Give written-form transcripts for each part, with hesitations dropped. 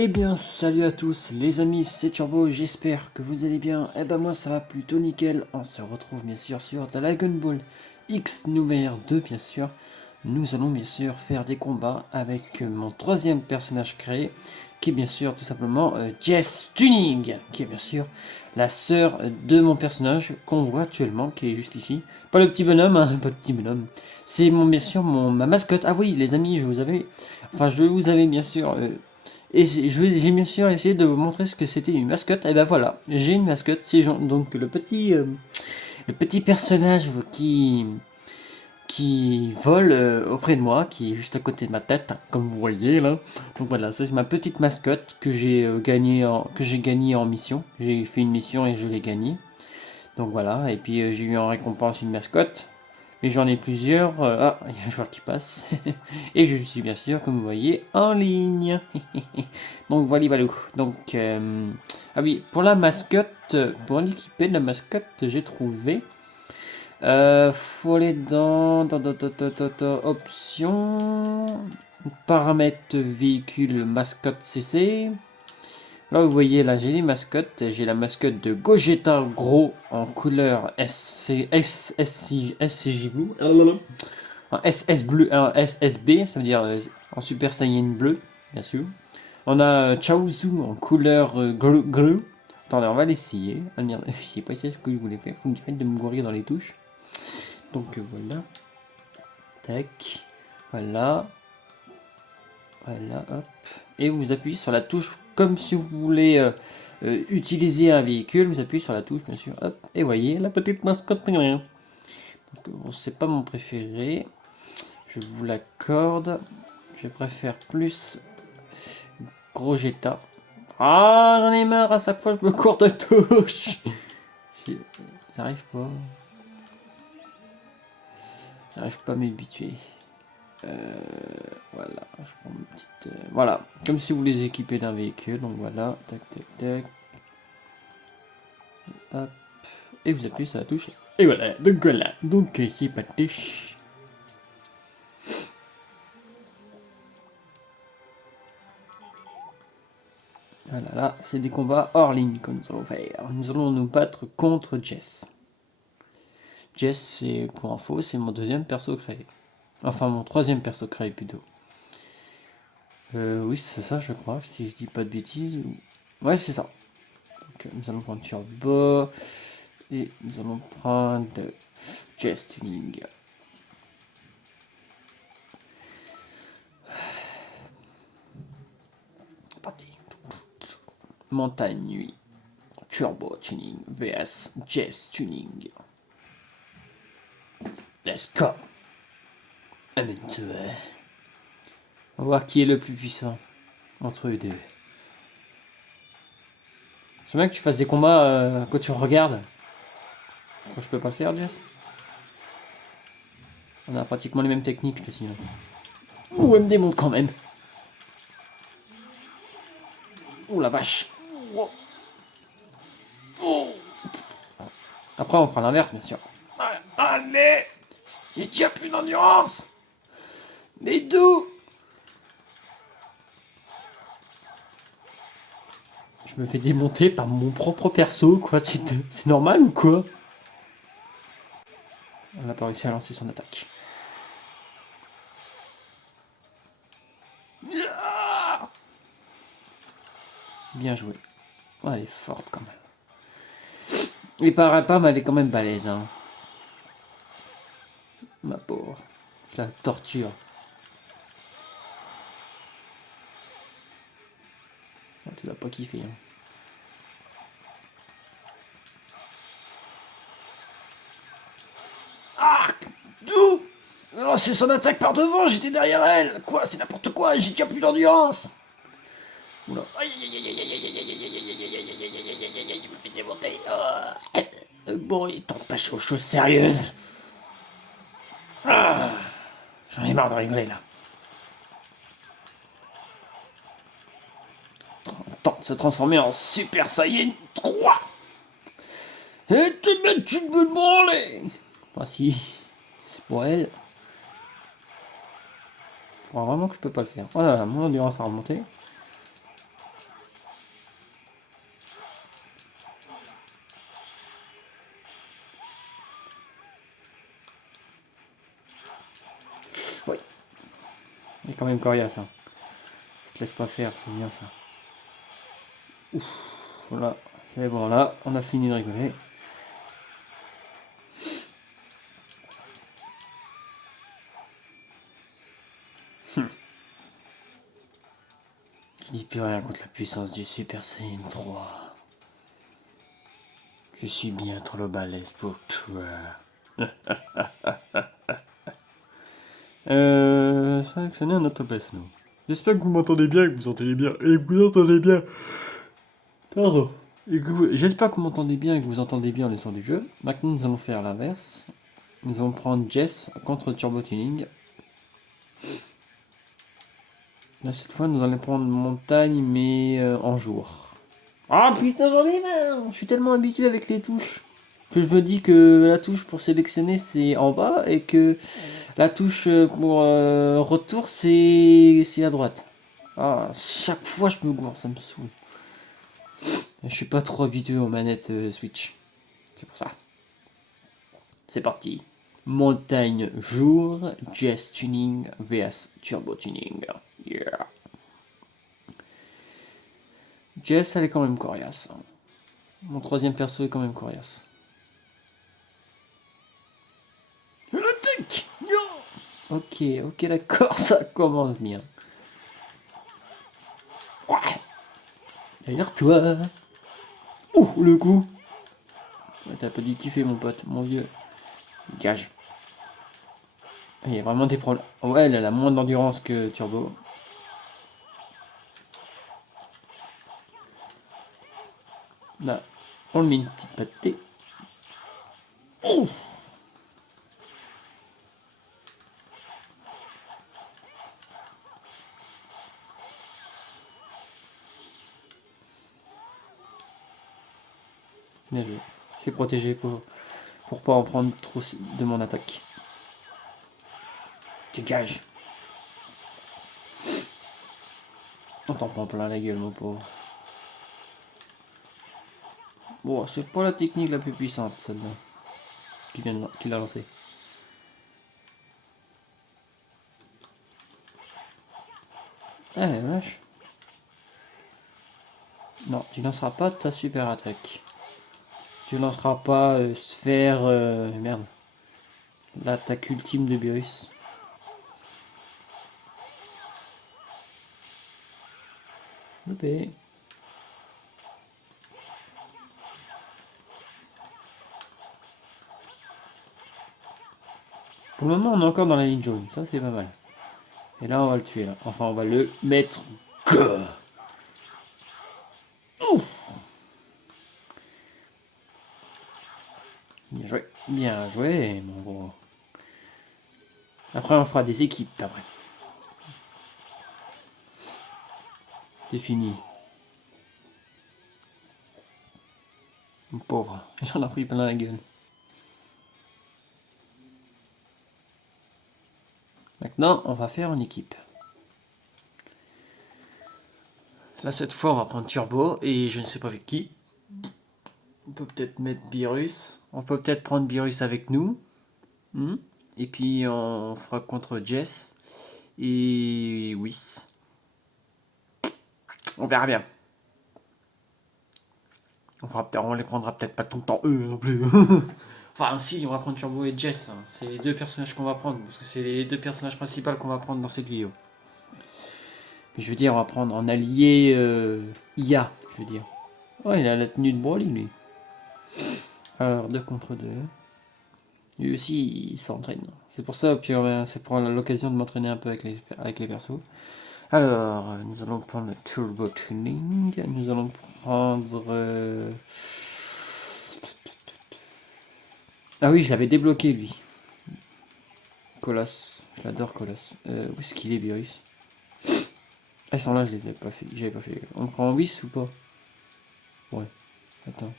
Eh bien, salut à tous les amis, c'est Turbo, j'espère que vous allez bien. Eh ben moi ça va plutôt nickel. On se retrouve bien sûr sur Dragon Ball X numéro 2 bien sûr. Nous allons bien sûr faire des combats avec mon troisième personnage créé, qui est bien sûr tout simplement Jess Tuning, qui est bien sûr la sœur de mon personnage qu'on voit actuellement, qui est juste ici. Pas le petit bonhomme, hein, pas le petit bonhomme. C'est bien sûr ma mascotte. Ah oui les amis, je vous avais bien sûr... et j'ai bien sûr essayé de vous montrer ce que c'était une mascotte. Et ben voilà, j'ai une mascotte. C'est donc le petit personnage qui vole auprès de moi, qui est juste à côté de ma tête, comme vous voyez là. Donc voilà, ça c'est ma petite mascotte que j'ai gagné en mission. J'ai fait une mission et je l'ai gagnée. Donc voilà, et puis j'ai eu en récompense une mascotte. Mais j'en ai plusieurs. Ah, il y a un joueur qui passe. Et je suis bien sûr, comme vous voyez, en ligne. Donc voilà, voilà. Donc, ah oui, pour la mascotte, pour l'équiper de la mascotte, j'ai trouvé. Faut aller dans options, paramètres véhicule mascotte CC. Là, vous voyez, là, j'ai les mascottes. J'ai la mascotte de Gogeta Gros en couleur SCJ Blue. Un SS bleu, un SSB, ça veut dire en Super Saiyan bleu, bien sûr. On a Chaozu en couleur bleu. Attendez, on va l'essayer. Ah merde, je sais pas ce que je voulais faire. Faut que j'arrête de me gourir dans les touches. Donc voilà. Tac. Voilà. Voilà, hop. Et vous appuyez sur la touche comme si vous voulez utiliser un véhicule. Vous appuyez sur la touche, bien sûr. Hop. Et voyez, la petite mascotte. Donc, bon, c'est pas mon préféré. Je vous l'accorde. Je préfère plus Gogeta. Ah, j'en ai marre, à chaque fois je me cours de touche. J'arrive pas. J'arrive pas à m'habituer. Voilà, je prends une petite. Voilà, comme si vous les équipez d'un véhicule. Donc voilà, tac tac tac. Hop. Et vous appuyez sur la touche. Et voilà, donc voilà. Donc c'est pas de touche. Voilà, là, c'est des combats hors ligne que nous allons faire. Nous allons nous battre contre Jess. Jess, c'est pour info, c'est mon deuxième perso créé. Enfin, mon troisième perso créé plutôt. Oui, c'est ça, je crois, si je dis pas de bêtises. Ouais, c'est ça. Donc, nous allons prendre Turbo. Et nous allons prendre Jess Tuning. Parti. Montagne Nuit. Turbo Tuning vs Jess Tuning. Let's go. Amène-toi. On va voir qui est le plus puissant entre eux deux. C'est bien que tu fasses des combats quand tu regardes. Pourquoi je peux pas le faire, Jess? On a pratiquement les mêmes techniques, je te signale. Ouh, elle me démonte quand même. Ouh la vache. Oh. Après, on fera l'inverse, bien sûr. Allez, j'ai déjà plus d'endurance. Mais d'où? Je me fais démonter par mon propre perso, quoi. C'est normal ou quoi? On n'a pas réussi à lancer son attaque. Bien joué. Oh, elle est forte quand même. Il paraît pas, mais elle est quand même balèze. Hein. Ma pauvre. Je la torture. Oh, tu vas pas kiffer. Hein. Ah! D'où? Oh, c'est son attaque par devant, j'étais derrière elle. Quoi? C'est n'importe quoi, j'ai déjà plus d'endurance. Oula. Aïe aïe aïe aïe aïe aïe aïe aïe aïe aïe aïe aïe aïe aïe aïe aïe aïe, il me fait démonter. Bon, il tente pas aux choses sérieuses. Ah, j'en ai marre de rigoler là. Tente de se transformer en Super Saiyan 3. Et tu me branler. Enfin si, c'est pour elle. Je crois vraiment que je peux pas le faire. Oh là là, mon endurance a remonté. quand même coriace. Hein. Ça te laisse pas faire, c'est bien ça. Ouf, voilà, c'est bon là, on a fini de rigoler. Je dis plus rien contre la puissance du Super Saiyan 3. Je suis bien trop balèze pour toi. Ça a sonné à notre place, nous. J'espère que vous m'entendez bien, que vous entendez bien, et que vous entendez bien. Pardon. J'espère que vous m'entendez bien et que vous entendez bien le son du jeu. Maintenant, nous allons faire l'inverse. Nous allons prendre Jess contre Turbo Tuning. Là, cette fois, nous allons prendre montagne, mais en jour. Ah putain, j'en ai marre! Je suis tellement habitué avec les touches que je me dis que la touche pour sélectionner c'est en bas et que la touche pour retour c'est à droite. Ah, chaque fois je me gourre, ça me saoule. Je suis pas trop habitué aux manettes Switch. C'est pour ça. C'est parti. Montagne jour, Jazz Tuning vs Turbo Tuning. Yeah. Jess, elle est quand même coriace. Mon troisième perso est quand même coriace. Le tic. Ok, ok, d'accord, ça commence bien. Ouais. Derrière toi. Ouh, le coup. Ouais, t'as pas dû kiffer, mon pote, mon vieux. Gage. Il y a vraiment des problèmes. Ouais, elle a moins d'endurance que Turbo. Là, on le met une petite pâtée. Oh. Bien joué. C'est protégé pour pas en prendre trop de mon attaque. Dégage. On t'en prend plein la gueule, mon pauvre. Bon, c'est pas la technique la plus puissante, celle-là. Qu'il a lancée. Eh, lâche. Non, tu lanceras pas ta super attaque. Tu lanceras pas sphère... merde. L'attaque ultime de Beerus. Loupé. Pour le moment, on est encore dans la ligne jaune. Ça, c'est pas mal. Et là, on va le tuer. Là. Enfin, on va le mettre. Ouh. Bien joué. Bien joué, mon gros. Après, on fera des équipes, après. C'est fini. Mon pauvre. Il en a pris plein la gueule. Maintenant, on va faire une équipe. Là, cette fois, on va prendre Turbo et je ne sais pas avec qui. On peut peut-être mettre Beerus. On peut peut-être prendre Beerus avec nous. Et puis, on fera contre Jess et Whis. On verra bien. On les prendra peut-être pas tout le temps eux non plus. Enfin, si, on va prendre Turbo et Jess. Hein. C'est les deux personnages qu'on va prendre parce que c'est les deux personnages principaux qu'on va prendre dans cette vidéo. Mais je veux dire, on va prendre en allié IA, je veux dire. Oh, il a la tenue de Broly, lui. Alors, 2 contre 2. Lui aussi, il s'entraîne. C'est pour ça, puis c'est pour l'occasion de m'entraîner un peu avec les persos. Alors, nous allons prendre le Turbo Tuning. Nous allons prendre... Ah oui, je l'avais débloqué, lui. Colosse. J'adore Colosse. Où est-ce qu'il est, Beerus? Elles sont là, je les avais pas fait. J'avais pas fait. On prend 8 ou pas? Ouais. Attends.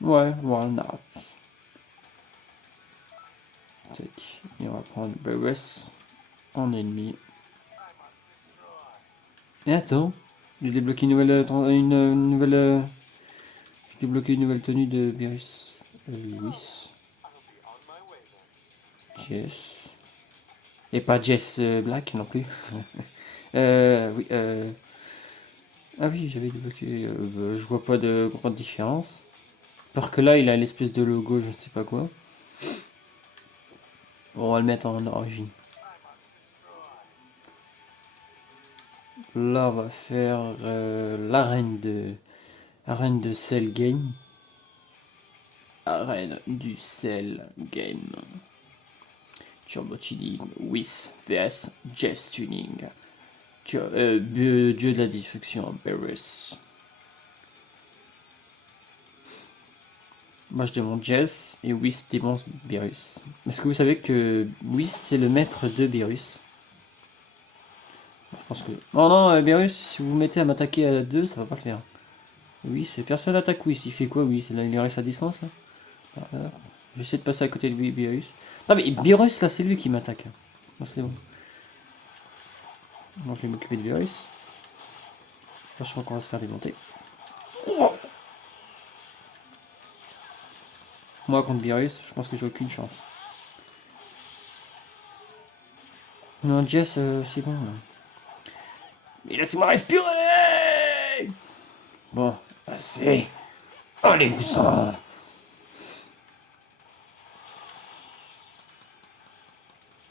Ouais, Walnuts. Tac. Et on va prendre Beerus en ennemi. Et attends. J'ai débloqué une nouvelle... J'ai débloqué une nouvelle tenue de Beerus. Oui. Jess. Et pas Jess Black non plus. Oui. Ah oui, j'avais débloqué. Je vois pas de grande différence. Parce que là, il a l'espèce de logo, je ne sais pas quoi. Bon, on va le mettre en origine. Là, on va faire l'arène de Cell Game. Arène du Cell Game. Turbo Tuning, Whis vs Jess Tuning. Dieu de la destruction, Beerus. Moi je démonte Jess et Whis démonte Beerus. Est-ce que vous savez que Whis c'est le maître de Beerus? Je pense que. Non, non, Beerus, si vous vous mettez à m'attaquer à deux, ça va pas le faire. Oui, c'est personne attaque Whis. Il fait quoi, Whis? Là, il reste à distance là. J'essaie de passer à côté de lui, Beerus. Non, mais Beerus là, c'est lui qui m'attaque. Bon, c'est bon. Bon, je vais m'occuper de Beerus. Là, je crois qu'on va se faire démonter. Moi contre Beerus, je pense que j'ai aucune chance. Non, Jess, c'est bon là. Mais laissez-moi respirer. Bon, assez. Allez-vous-en.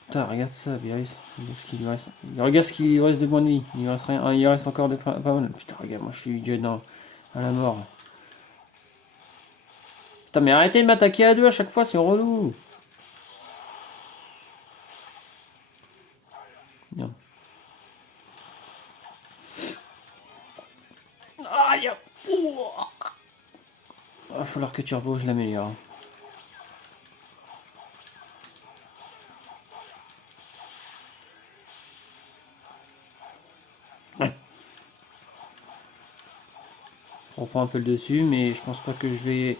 Putain, regarde ça, Beerus. Regarde ce qu'il lui reste. Regarde ce qu'il lui reste de bonne vie. Il reste rien. Ah, il reste encore pas mal. Putain, regarde, moi je suis déjà à la mort. Putain, mais arrêtez de m'attaquer à deux à chaque fois, c'est relou. Bien. Aïe. Va falloir que Turbo, je l'améliore. On reprend un peu le dessus, mais je pense pas que je vais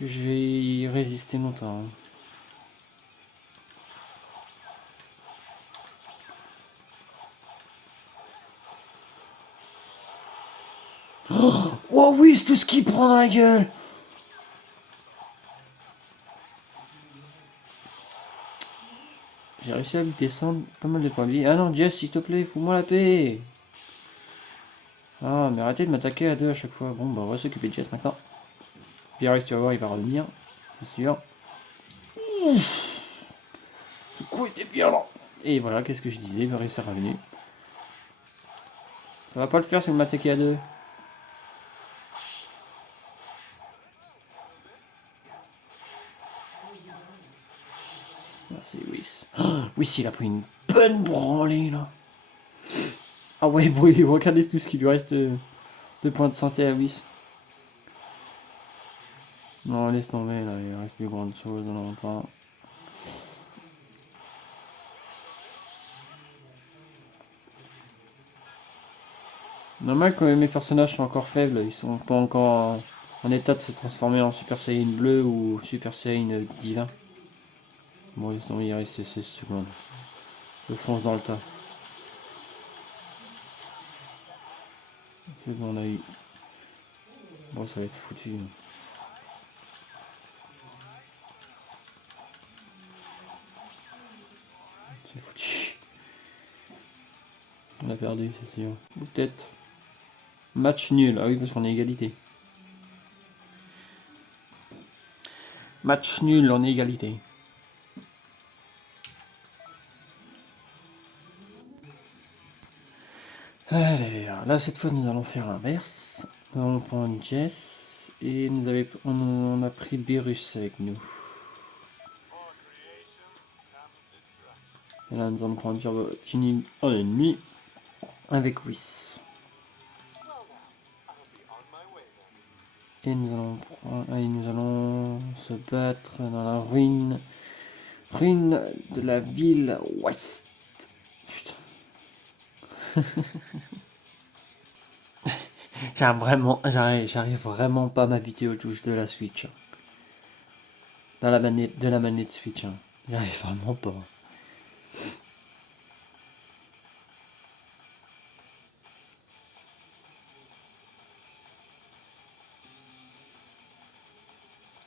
y résister longtemps. Oh oui, c'est tout ce qu'il prend dans la gueule. J'ai réussi à lui descendre pas mal de points de vie. Ah non, Jess, s'il te plaît, fous-moi la paix. Ah, mais arrêtez de m'attaquer à deux à chaque fois. Bon, bah on va s'occuper de Jess maintenant. Beerus, tu vas voir, il va revenir. C'est sûr. Ouf, ce coup était violent. Et voilà, qu'est-ce que je disais, Beerus est revenu. Ça va pas le faire si vous m'attaquez à deux. Merci, Whis. Oh, Whis, il a pris une bonne branlée là. Ah ouais, bon, regardez tout ce qui lui reste de points de santé à Whis. Non, laisse tomber là, il reste plus grande chose dans longtemps. Normal que mes personnages sont encore faibles, ils sont pas encore en état de se transformer en Super Saiyan bleu ou Super Saiyan divin. Bon, laisse tomber, il reste 16 secondes. Je fonce dans le tas. C'est bon, on a eu. Bon, ça va être foutu. C'est foutu. On a perdu, c'est sûr. Ou peut-être. Match nul. Ah oui, parce qu'on est égalité. Match nul, on est égalité. Allez, là, cette fois, nous allons faire l'inverse. Nous allons prendre Jess. Et on a pris Beerus avec nous. Et là, nous allons prendre Turbo Tuning en ennemi avec Whis. Et nous allons se battre dans la ruine de la ville ouest. Putain. J'arrive vraiment pas à m'habituer aux touches de la Switch. De la manette Switch. J'arrive vraiment pas.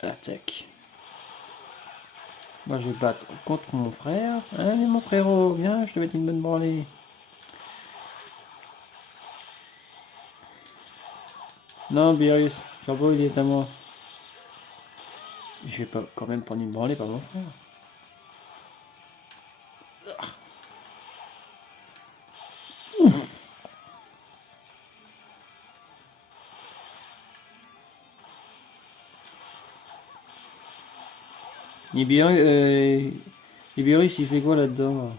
Attaque. Moi je vais battre contre mon frère. Allez mon frérot, viens, je te mets une bonne branlée. Non, Beerus, Turbo il est à moi. Je vais pas quand même prendre une branlée par mon frère. Et Beerus il fait quoi là-dedans?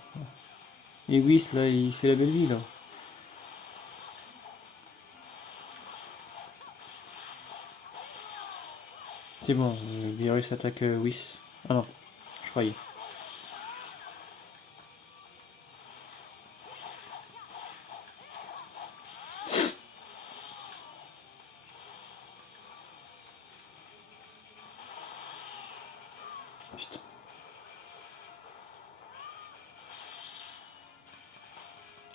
Et Whis là, il fait la belle vie là. C'est bon, Beerus attaque Whis. Ah non, je croyais. Putain.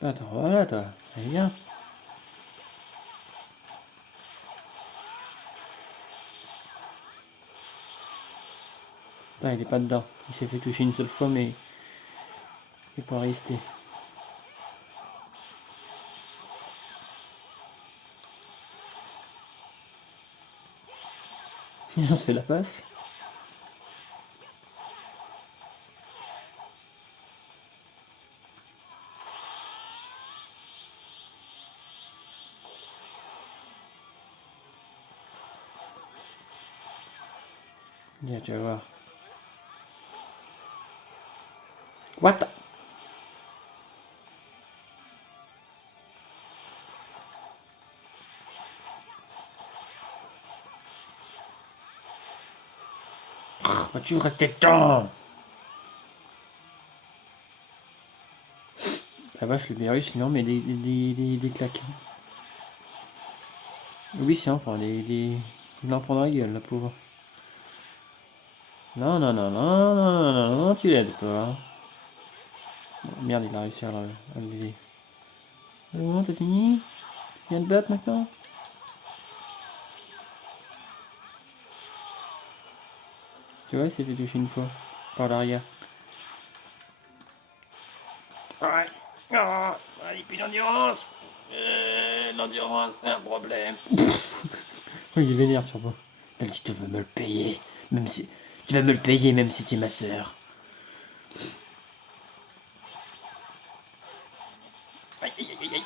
Attends, voilà, toi. Allez, viens. Putain, il est pas dedans. Il s'est fait toucher une seule fois, mais il est pas resté. On se fait la passe. Viens, tu vas voir. What? Vas-tu rester dedans? La vache, le Beerus, il en met des claques. Oui, c'est un prend il en prend dans la gueule, la pauvre. Non, non, non, non, non, non, non, non, tu l'aides pas. Bon, merde, il a réussi à l'aider. C'est bon, t'as fini? Tu viens de battre maintenant? Tu vois, il s'est fait toucher une fois. Par l'arrière. Ouais. Oh, allez, puis l'endurance. L'endurance, c'est un problème. Oui, il est vénère, tu vois. Même si tu veux me le payer. Même si... Tu vas me le payer, même si tu es ma sœur. Aïe, aïe, aïe, aïe.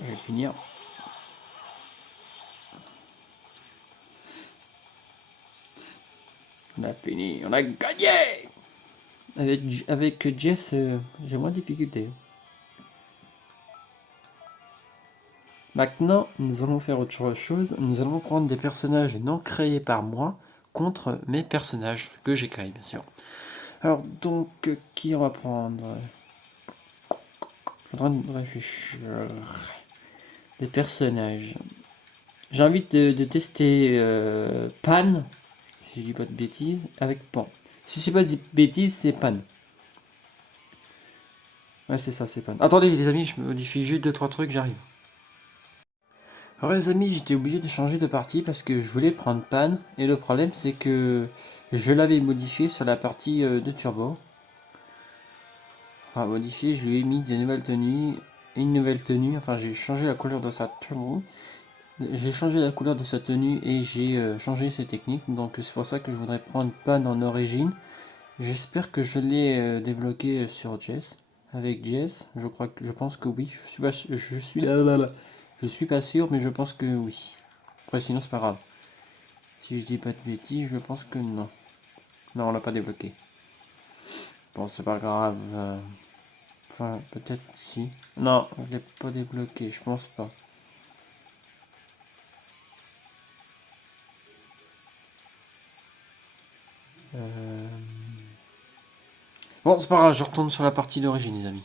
Je vais le finir. On a fini, on a gagné. Avec Jess, j'ai moins de difficultés. Maintenant, nous allons faire autre chose. Nous allons prendre des personnages non créés par moi contre mes personnages que j'ai créés, bien sûr. Alors, donc, qui on va prendre? Je suis en train de réfléchir. Des personnages. J'ai envie de tester Pan, si je dis pas de bêtises, avec Pan. Si je dis pas de bêtises, c'est Pan. Ouais, c'est ça, c'est Pan. Attendez, les amis, je me modifie juste 2-3 trucs, j'arrive. Alors les amis, j'étais obligé de changer de partie parce que je voulais prendre Pan. Et le problème, c'est que je l'avais modifié sur la partie de Turbo. Enfin, modifié, je lui ai mis des nouvelles tenues. Une nouvelle tenue, enfin j'ai changé la couleur de sa Turbo. J'ai changé la couleur de sa tenue et j'ai changé ses techniques. Donc c'est pour ça que je voudrais prendre Pan en origine. J'espère que je l'ai débloqué sur Jess. Avec Jess, je pense que oui. Je suis pas sûr, mais je pense que oui. Après sinon c'est pas grave. Si je dis pas de bêtises, je pense que non. Non, on l'a pas débloqué. Bon, c'est pas grave. Enfin, peut-être si. Non, je l'ai pas débloqué, je pense pas. Euh... Bon, c'est pas grave, je retourne sur la partie d'origine, les amis.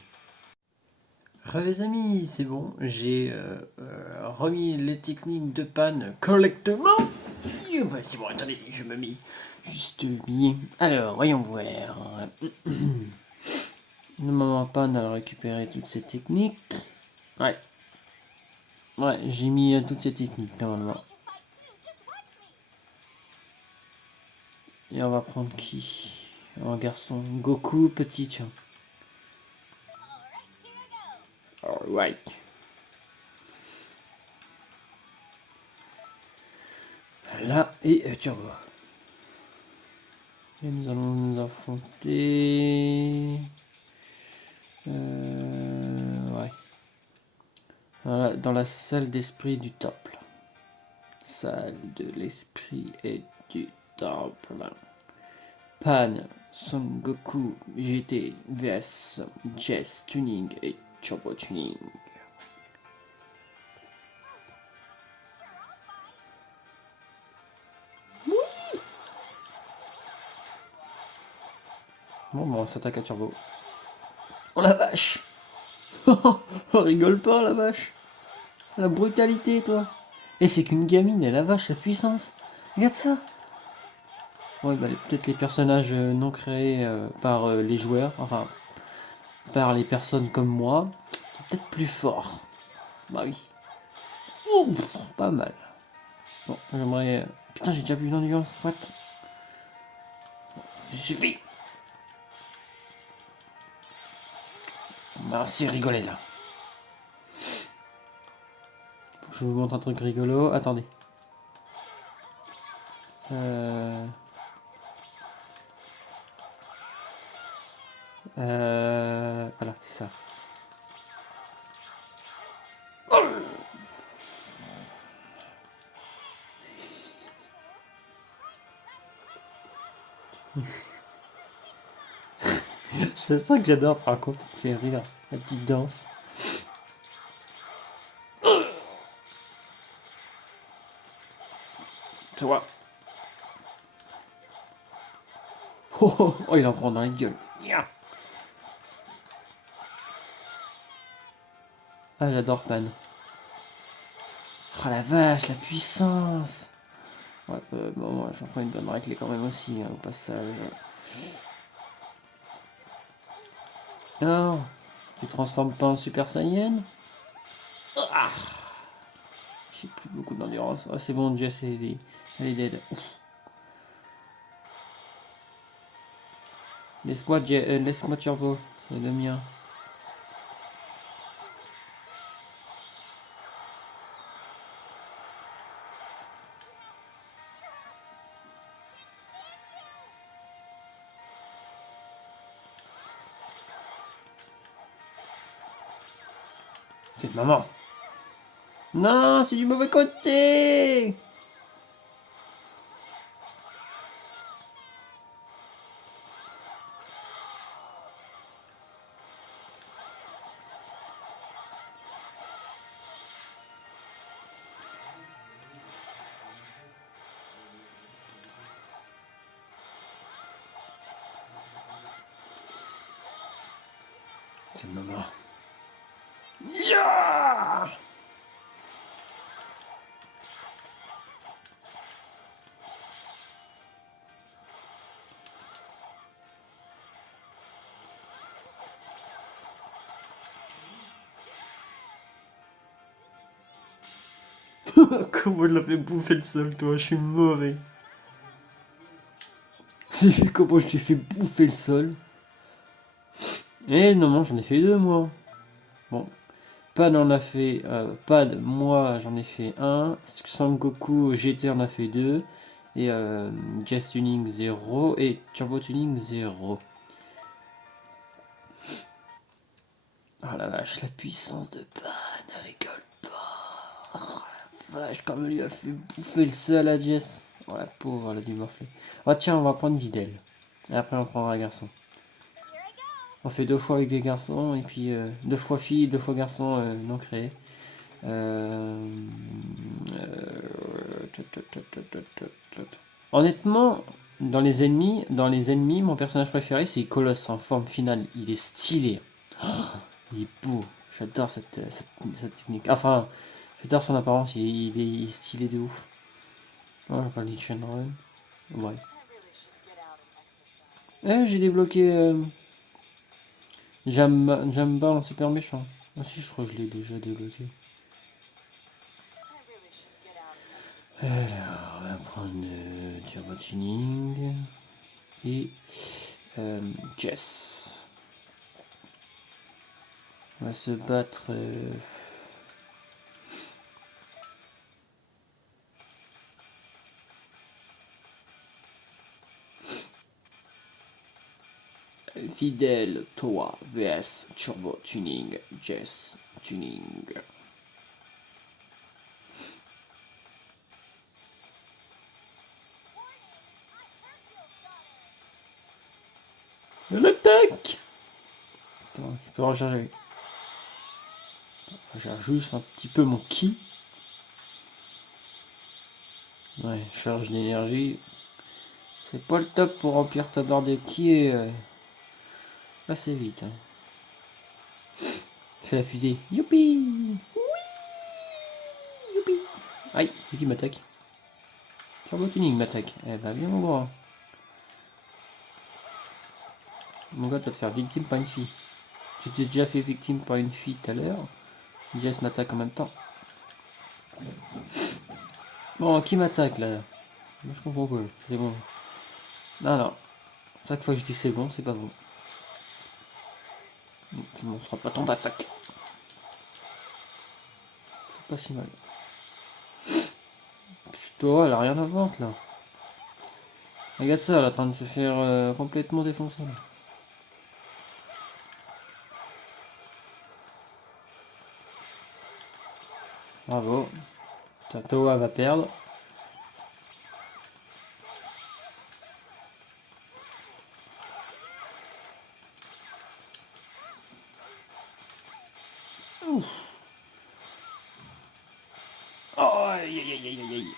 Les amis, c'est bon, j'ai remis les techniques de panne correctement. C'est bon, attendez, je me mets juste bien. Alors, voyons voir. Le moment panne a récupéré toutes ces techniques. Ouais. Ouais, j'ai mis toutes ces techniques normalement. Et on va prendre qui? Un garçon. Goku, petit, tiens. Alright. Là, et turbo. Et nous allons nous affronter... ouais. Voilà, dans la salle d'esprit du temple. Salle de l'esprit et du temple. Pan, Son Goku, GT, vs Jess Tuning et Turbo Tuning. Bon, on s'attaque à Turbo. Oh la vache! On rigole pas, la vache! La brutalité, toi! Et c'est qu'une gamine, et la vache, la puissance! Regarde ça! Ouais, bah, peut-être les personnages non créés par les joueurs, enfin, par les personnes comme moi, sont peut-être plus forts. Bah oui. Ouf, pas mal. Bon, j'aimerais... Putain, j'ai déjà vu une endurance, what? Ça suffit! Bah, c'est rigolé, là. Faut que je vous montre un truc rigolo. Attendez. Voilà, c'est ça. C'est ça que j'adore, par contre, ça me fait rire. La petite danse. Tu vois. Oh, oh, oh, il en prend dans la gueule. Ah, j'adore Pan. Oh la vache, la puissance! Ouais, bon, moi j'en prends une bonne raclée quand même aussi, hein, au passage. Non, tu transformes pas en Super Saiyan? Ah, j'ai plus beaucoup d'endurance. Oh, c'est bon, Jess, elle est dead. Laisse-moi Turbo, c'est le mien. C'est de maman. Non, c'est du mauvais côté! C'est de maman. Yeah! Comment je l'ai fait bouffer le sol, toi, je suis mauvais. J'ai vu comment je t'ai fait bouffer le sol. Eh non, j'en ai fait deux, moi. Bon, Pad en a fait... Pad, moi, j'en ai fait un. Sangoku GT en a fait deux. Et Jazz Tuning 0. Et Turbo Tuning 0. Oh la vache, la puissance de Pan, ne rigole pas. Oh la vache, comme elle lui a fait bouffer le sol à Jess. Oh la pauvre, elle a dû morfler. Oh tiens, on va prendre Videl. Et après, on prendra un garçon. On fait deux fois avec des garçons, et puis deux fois filles, deux fois garçons non créés. Honnêtement, dans les ennemis, mon personnage préféré c'est Colosse en forme finale. Il est stylé. Oh, il est beau. J'adore cette technique. Enfin, j'adore son apparence. Il est stylé de ouf. Oh, j'ai pas dit Shenron. Ouais. J'ai débloqué Jamba en super méchant. Ah si, je crois que je l'ai déjà débloqué. Alors, on va prendre Turbo Tuning et Jess. On va se battre. Fidèle Toa vs Turbo Tuning Jess Tuning. L'attaque. Attends, je peux recharger. Je recharge juste un petit peu mon ki. Ouais, charge d'énergie. C'est pas le top pour remplir ta barre de ki assez vite. Hein. Fais la fusée. Youpi. Oui. Youpi. Aïe, c'est qui m'attaque? Turbo Tuning m'attaque. Eh bah viens mon gars. Mon gars, t'as te faire victime par une fille. Tu t'es déjà fait victime par une fille tout à l'heure. Jess m'attaque en même temps. Bon, qui m'attaque là? Moi je comprends pas. C'est bon. Non, non. Chaque fois que je dis c'est bon, c'est pas bon. On sera pas tant d'attaque. C'est pas si mal. Putain, elle a rien à vendre là. Regarde ça, elle est en train de se faire complètement défoncer. Là. Bravo. Toa va perdre. Ouf. Oh, aïe aïe aïe aïe aïe aïe.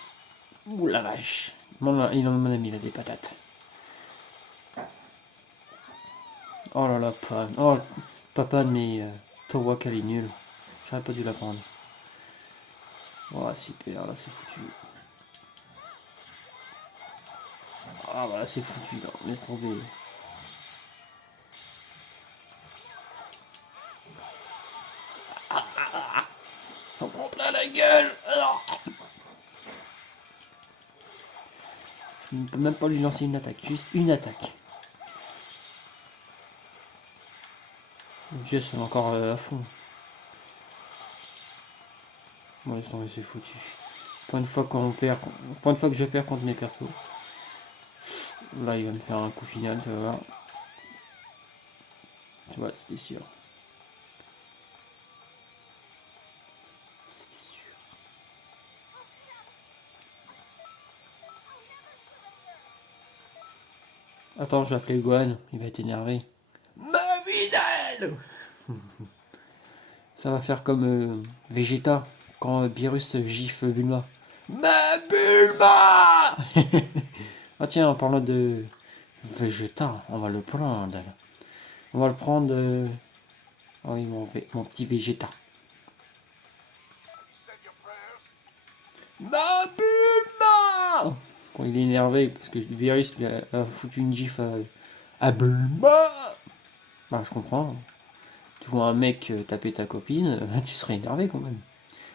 Ouh la vache. Il en a mis là des patates. Oh là là, pas. Oh, papa, mais Towa qu'elle est nulle. J'aurais pas dû la prendre. Oh super, là c'est foutu. Ah bah là c'est foutu là, laisse tomber. On prend plein la gueule. Je ne peux même pas lui lancer une attaque, juste une attaque. Jess elle est encore à fond. Bon laisse tomber, c'est foutu. Pour une fois qu'on perd, pour une fois que je perds contre mes persos. Là il va me faire un coup final, tu vas voir. Tu vois, c'était sûr. Attends, je vais appeler Gohan, il va être énervé. Ma videlle. Ça va faire comme Vegeta quand Beerus gifle Bulma. Ma Bulma. Ah tiens, en parlant de Vegeta, on va le prendre. On va le prendre... Oh oui, mon petit Vegeta. Ma Bulma. Quand il est énervé, parce que Beerus lui a foutu une gifle à Bulma. Bah je comprends. Tu vois un mec taper ta copine, tu serais énervé quand même.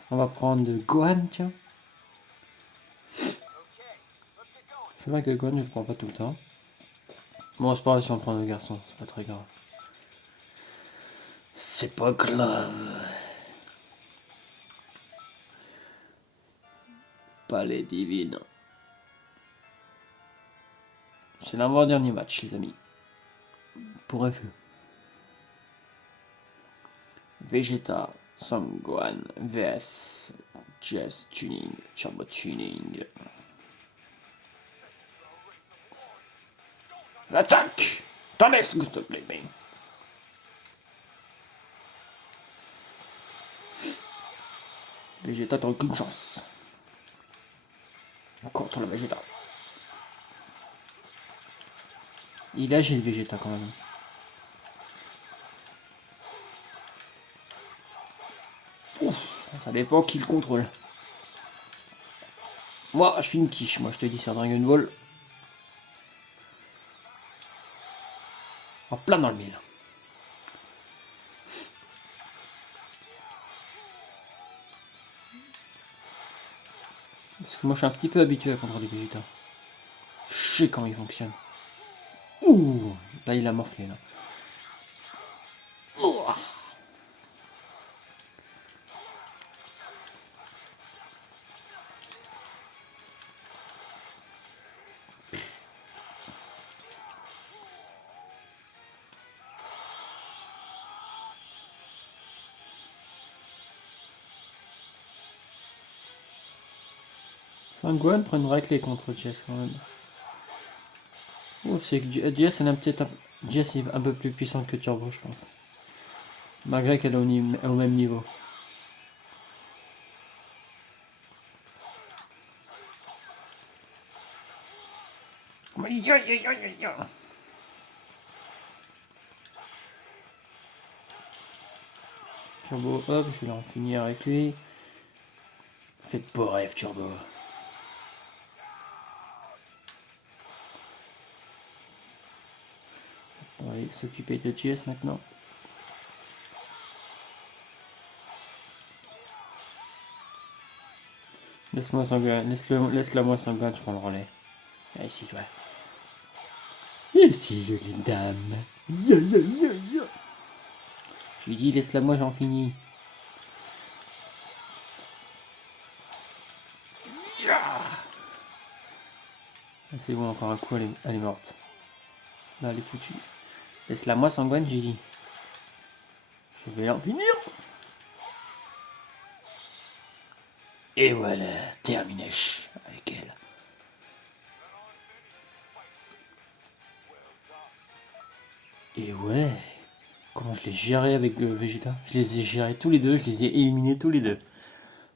On va prendre Gohan, tiens. C'est vrai que Gohan, je le prends pas tout le temps. Bon, c'est pas grave si on prend un garçon, c'est pas très grave. C'est pas grave. Palais divine. C'est l'avant-dernier match, les amis. Pour FE. Vegeta, Son Gohan vs Jess Tuning, Turbo Tuning. L'attaque! T'en laisse s'il te plaît, mec. Vegeta, t'as aucune chance. Contre le Vegeta. Il a le Vegeta quand même. Ouf, ça dépend qui le contrôle. Moi, je suis une quiche, moi je te dis, c'est un Dragon Ball. En plein dans le mille. Parce que moi je suis un petit peu habitué à contrôler Vegeta. Je sais comment il fonctionne. Ouh, là il a morflé là. Ouah. Gohan prend une raclée contre Jess quand même. Ouf, c'est que Jess elle est peut-être Jess est un peu plus puissante que Turbo je pense. Malgré qu'elle est au même niveau. Turbo, hop, je vais en finir avec lui. Faites pas rêve, Turbo. On va aller s'occuper de Jess maintenant. Laisse-moi Sanguin, laisse-la moi Sanguin, je prends le relais. Allez, ici, toi. Ici, jolie dame. Ya, ya, ya, ya. Je lui dis, laisse-la moi, j'en finis. Ya. C'est bon, encore un coup, elle est morte. Là, elle est foutue. Laisse-la moi, Sanguin, j'ai dit. Je vais en finir. Et voilà, terminé avec elle. Et ouais, comment je l'ai géré avec Vegeta. Je les ai gérés tous les deux, je les ai éliminés tous les deux.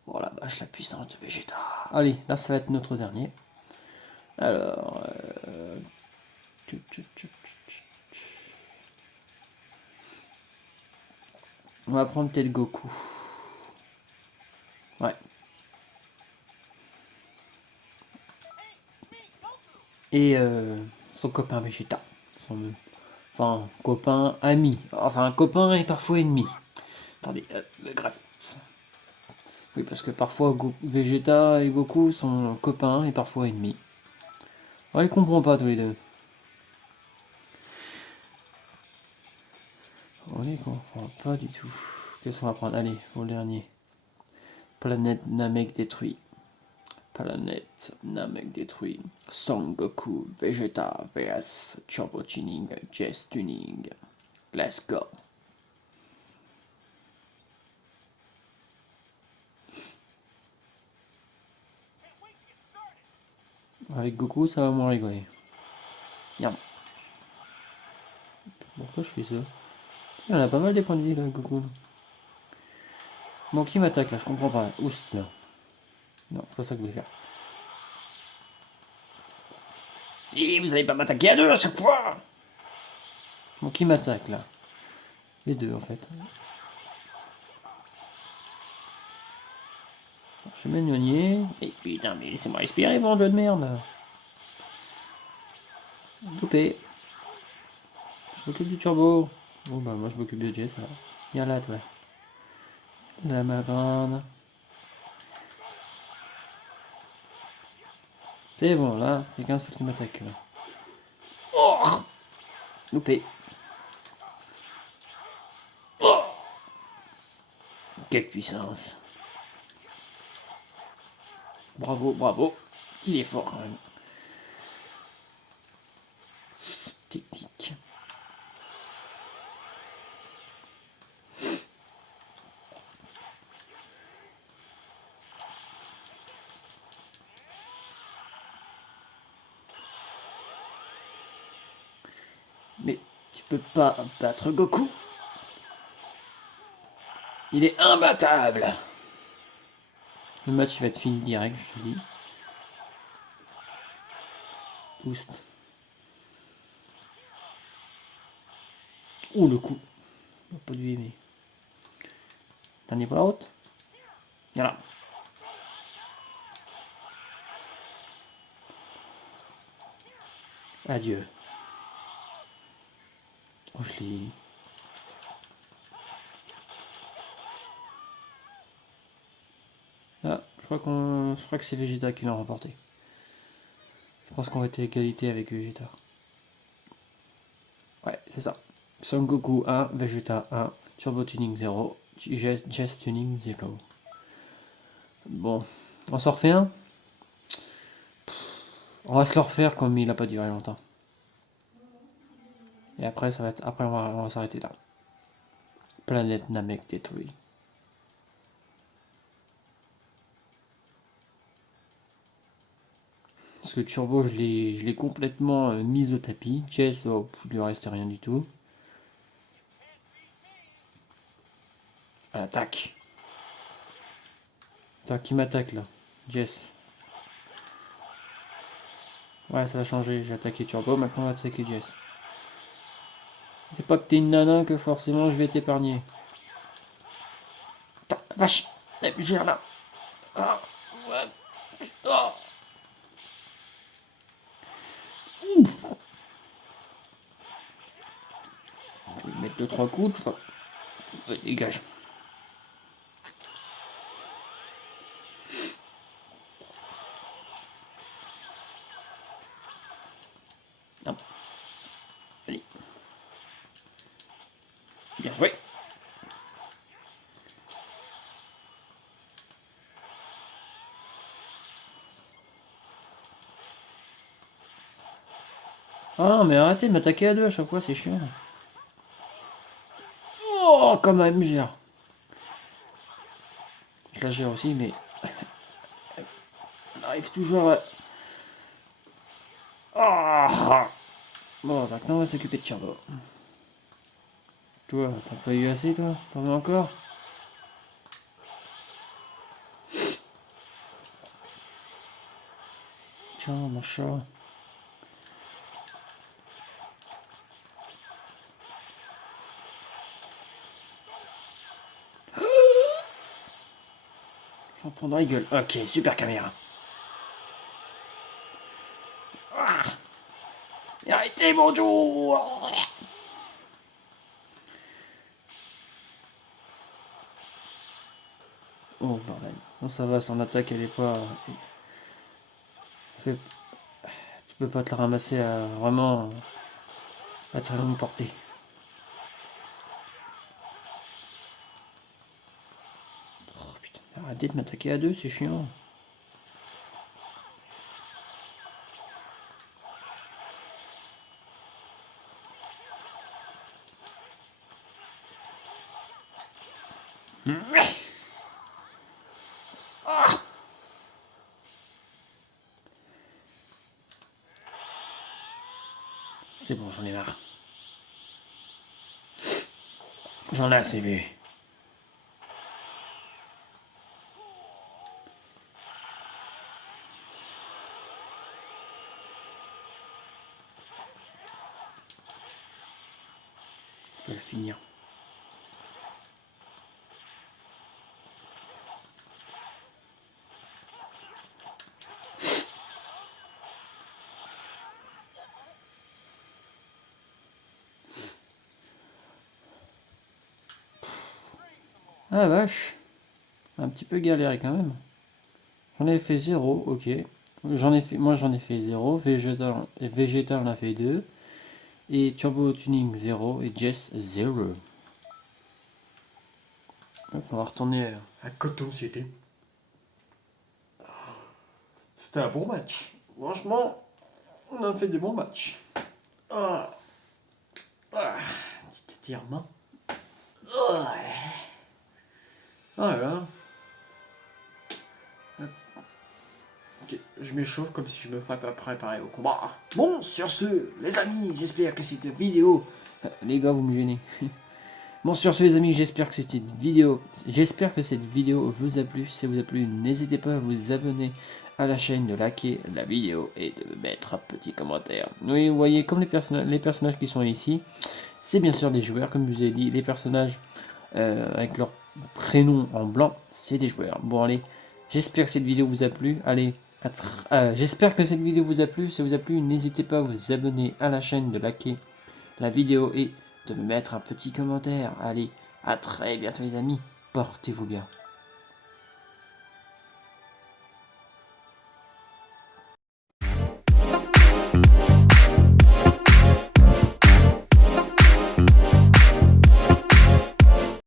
Oh la vache, la puissance de Vegeta. Allez, là ça va être notre dernier. Alors, on va prendre peut-être Goku. Ouais. Et son copain Vegeta. Enfin, copain, ami. Enfin, copain et parfois ennemi. Attendez, me gratte. Oui, parce que parfois Vegeta et Goku sont copains et parfois ennemis. On les comprend pas tous les deux. On les comprend pas du tout. Qu'est-ce qu'on va prendre? Allez, au dernier. Planète Namek détruit. Planète Namek détruit. Son Goku, Vegeta vs Turbo Tuning, Jess Tuning. Let's go. Avec Goku, ça va moins rigoler. Yam. Pourquoi je fais ça? Il en a pas mal des points de vie là, Goku. Bon, qui m'attaque là? Je comprends pas. Oust là. Non, c'est pas ça que je voulais faire. Et vous allez pas m'attaquer à deux à chaque fois! Bon, qui m'attaque là? Les deux en fait. Je vais m'éloigner. Et putain, mais laissez-moi respirer, bon jeu de merde. Coupé. Je m'occupe du turbo. Bon bah moi je m'occupe de Jess alors. Viens là toi. Là ma grande. C'est bon là, c'est qu'un seul qui m'attaque là. Oh, loupé. Oh, quelle puissance. Bravo, bravo. Il est fort quand même. Technique. Mais tu peux pas battre Goku. Il est imbattable. Le match va être fini direct, je te dis. Boost. Ouh le coup. On pas dû aimer. Dernier pour la route. Voilà. Adieu. Oh je l'ai. Ah, je Je crois que c'est Vegeta qui l'a remporté. Je pense qu'on va être égalité avec Vegeta. Ouais, c'est ça. Son Goku 1, Vegeta 1, Turbo Tuning 0, Jess Tuning 0. Bon, on s'en refait un. On va se le refaire comme il n'a pas duré longtemps. Et après, après on va s'arrêter là. Planète Namek détruit. Parce que Turbo, je l'ai complètement mis au tapis. Jess, oh, il lui reste rien du tout. À l'attaque. Attends, qui m'attaque là? Jess. Ouais, ça va changer. J'ai attaqué Turbo, maintenant on va attaquer Jess. C'est pas que t'es une nana que forcément je vais t'épargner. Putain, vache! Gère là! Ah! Ouais! Ah! Ouf! Je vais mettre 2-3 coups, tu vois. Ouais, dégage. Non. Allez. Bien joué. Ah non, mais arrêtez de m'attaquer à deux à chaque fois, c'est chiant. Oh, quand même, gère. Je la gère aussi, mais on arrive toujours à... Ah! Bon, maintenant on va s'occuper de Turbo. Toi, t'as pas eu assez, toi? T'en veux encore? Tiens, mon chat. J'en prendrai la gueule. Ok, super caméra. Ah! Et arrêtez, bonjour! Oh, bordel. Non, ça va, son attaque, elle est pas... Fait... Tu peux pas te la ramasser à vraiment... à très longue portée. Oh, putain, arrêtez de m'attaquer à deux, c'est chiant. Ah! C'est bon, j'en ai marre. J'en ai assez vu. Je vais le finir. Ah vache. Un petit peu galéré quand même. J'en ai fait 0, ok. Moi j'en ai fait 0. Vegeta en a fait 2. Et Turbo Tuning 0 et Jess 0. Hop, on va retourner à Coton City. C'était un bon match. Franchement, on a fait des bons matchs. Ah, ah, petit étirement. Ah, voilà. Ok, je m'échauffe comme si je me préparais au combat. Bon, sur ce, les amis, j'espère que cette vidéo... Les gars, vous me gênez. Bon, sur ce, les amis, j'espère que cette vidéo vous a plu. Si ça vous a plu, n'hésitez pas à vous abonner à la chaîne, de liker la vidéo et de mettre un petit commentaire. Oui, vous voyez, comme les personnages qui sont ici, c'est bien sûr des joueurs, comme je vous ai dit, les personnages avec leur prénom en blanc, c'est des joueurs. Bon, allez, j'espère que cette vidéo vous a plu. Allez, j'espère que cette vidéo vous a plu. Si ça vous a plu, n'hésitez pas à vous abonner à la chaîne, de liker la vidéo et de me mettre un petit commentaire. Allez, à très bientôt les amis, portez-vous bien.